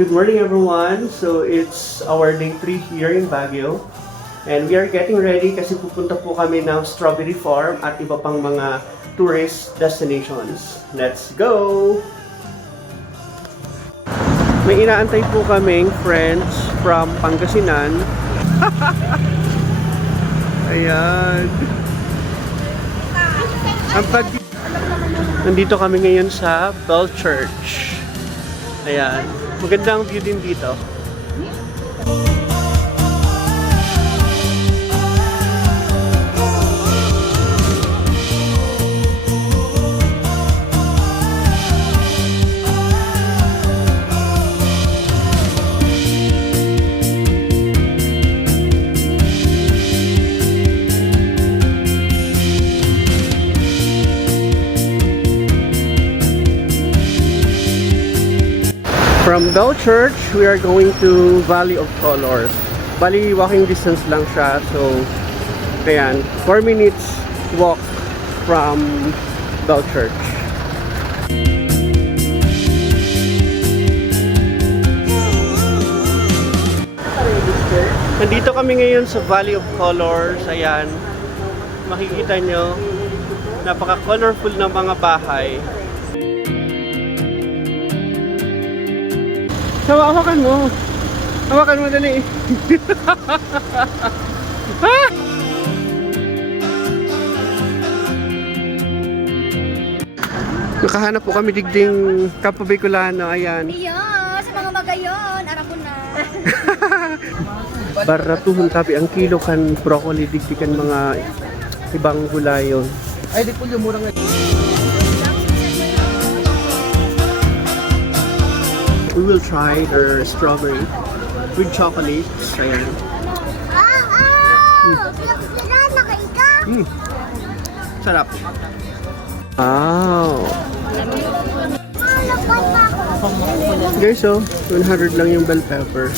Good morning everyone. So it's our day 3 here in Baguio. And we are getting ready kasi pupunta po kami ng Strawberry Farm at iba pang mga tourist destinations. Let's go! May inaantay po kaming friends from Pangasinan. Ayan. Nandito kami ngayon sa Bell Church. Ayan. Magandang view din dito. From Bell Church, we are going to Valley of Colors. Bali, walking distance lang siya. So, ayan, 4 minutes walk from Bell Church. Nandito kami ngayon sa Valley of Colors. Ayan, makikita nyo, napaka-colorful ng mga bahay. So, hawakan mo. Hawakan mo dali. Ha? Nakahanap po kami digding Campo Bicolano. Ayan. Iyo, sa mga magayon, arap na. Baratuhon tabi ang kilo kan broccoli digdikan mga ibang gulayon. Ay, di po yung murang. We will try their strawberry with chocolate. Ayan. Sarap. Wow. Guys, so 100 lang yung bell pepper.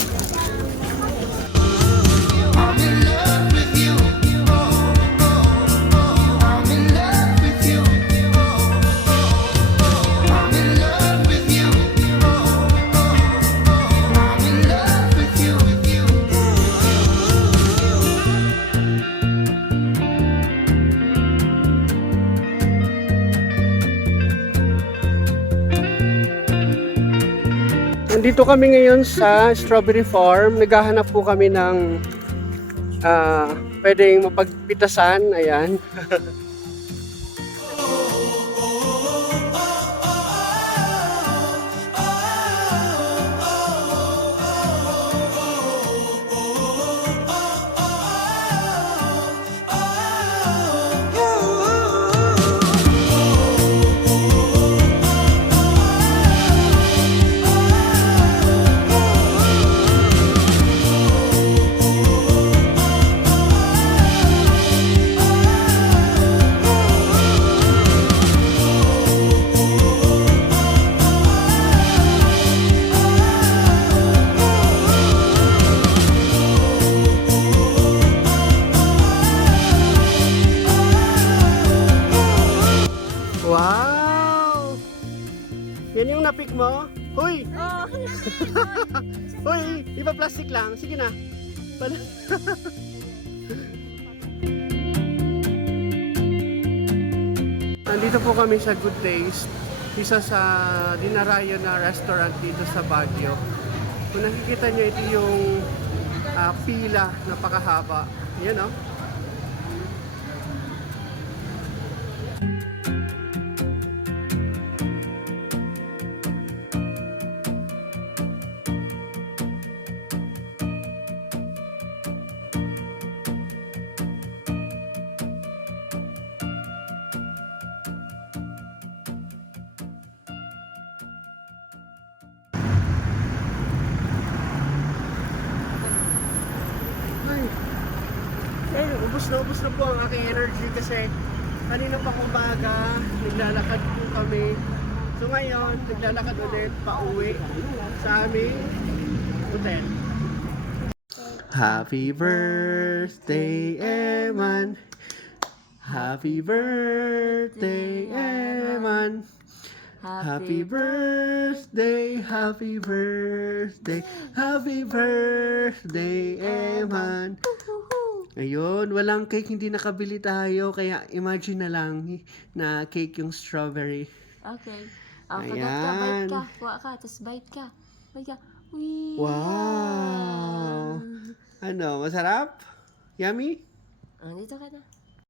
Nandito kami ngayon sa Strawberry Farm. Naghahanap po kami ng pwedeng mapagpitasan. Ayan. Wow! Yan yung na-pick mo? Hoy! Hoy! Iba plastic lang. Sige na. Nandito po kami sa Good Taste. Isa sa dinarayo na restaurant dito sa Baguio. Kung nakikita nyo, ito yung pila na pakahaba. Yan o. Ubus na po ang aking energy kasi kanina pa umaga, naglalakad po kami. So ngayon, naglalakad ulit pauwi sa aming hotel. Happy birthday, Eman! Happy birthday, Eman! Happy birthday, happy birthday, happy birthday, Eman. Ayun, walang cake, hindi nakabili tayo. Kaya imagine na lang na cake yung strawberry. Okay. Oh, Ayan. kagat ka, bite ka. Kuha ka, tapos bite ka. Bite ka. Wee! Wow! Ano, masarap? Yummy? Oh, dito ka na.